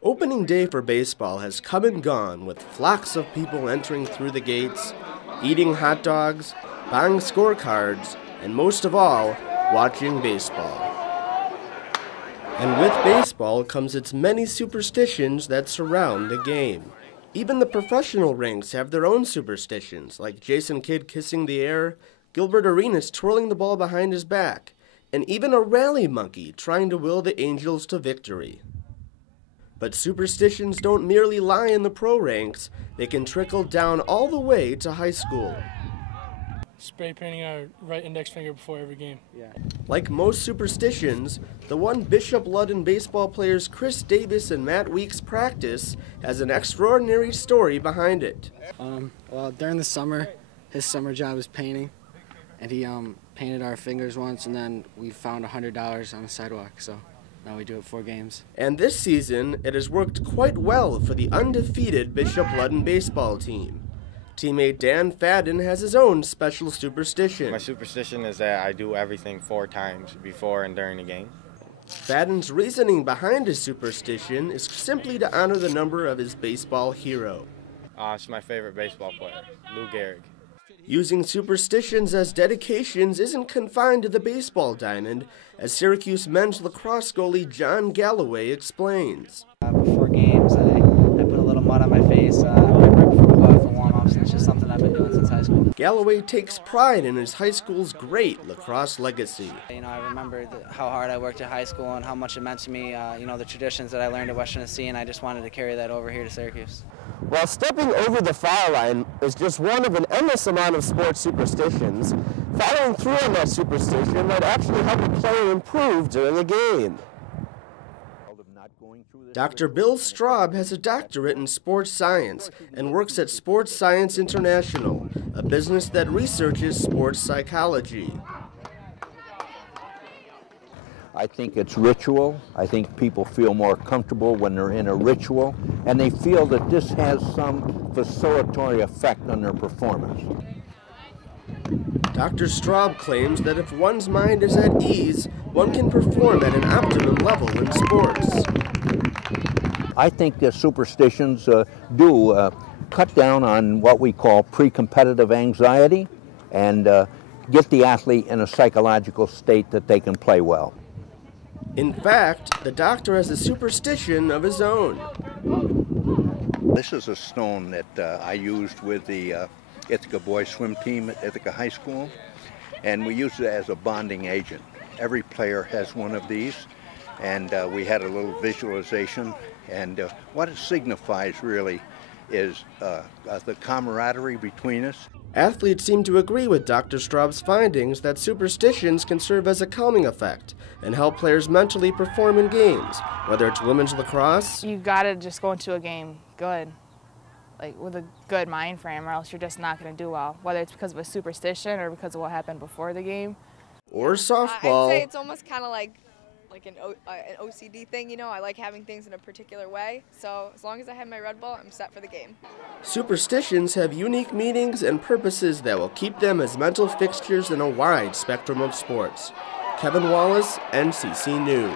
Opening day for baseball has come and gone, with flocks of people entering through the gates, eating hot dogs, buying scorecards, and most of all, watching baseball. And with baseball comes its many superstitions that surround the game. Even the professional ranks have their own superstitions, like Jason Kidd kissing the air, Gilbert Arenas twirling the ball behind his back, and even a rally monkey trying to will the Angels to victory. But superstitions don't merely lie in the pro ranks, they can trickle down all the way to high school. Spray painting our right index finger before every game. Yeah. Like most superstitions, the one Bishop Ludden baseball players Chris Davis and Matt Weeks practice has an extraordinary story behind it. Well, during the summer, his summer job was painting, and he painted our fingers once, and then we found $100 on the sidewalk, so now we do it 4 games. And this season, it has worked quite well for the undefeated Bishop Ludden baseball team. Teammate Dan Fadden has his own special superstition. My superstition is that I do everything 4 times before and during the game. Fadden's reasoning behind his superstition is simply to honor the number of his baseball hero. It's my favorite baseball player, Lou Gehrig. Using superstitions as dedications isn't confined to the baseball diamond, as Syracuse men's lacrosse goalie John Galloway explains. Before games, I put a little mud on my face. I wipe right before we go out for warm-ups. It's just something I've been doing since high school. Galloway takes pride in his high school's great lacrosse legacy. You know, I remember how hard I worked at high school and how much it meant to me, you know, the traditions that I learned at West Tennessee, and I just wanted to carry that over here to Syracuse. While stepping over the foul line is just one of an endless amount of sports superstitions, following through on that superstition might actually help a player improve during a game. Dr. Bill Straub has a doctorate in sports science and works at Sports Science International, a business that researches sports psychology. I think it's ritual. I think people feel more comfortable when they're in a ritual, and they feel that this has some facilitatory effect on their performance. Dr. Straub claims that if one's mind is at ease, one can perform at an optimum level in sports. I think the superstitions do cut down on what we call pre-competitive anxiety and get the athlete in a psychological state that they can play well. In fact, the doctor has a superstition of his own. This is a stone that I used with the Ithaca boys swim team at Ithaca High School, and we used it as a bonding agent. Every player has one of these, and we had a little visualization, and what it signifies really is the camaraderie between us. Athletes seem to agree with Dr. Straub's findings that superstitions can serve as a calming effect and help players mentally perform in games, whether it's women's lacrosse. You gotta just go into a game good, like with a good mind frame, or else you're just not gonna do well, whether it's because of a superstition or because of what happened before the game. Or softball. I'd say it's almost kind of like an OCD thing, you know. I like having things in a particular way, so as long as I have my red ball, I'm set for the game. Superstitions have unique meanings and purposes that will keep them as mental fixtures in a wide spectrum of sports. Kevin Wallace, NCC News.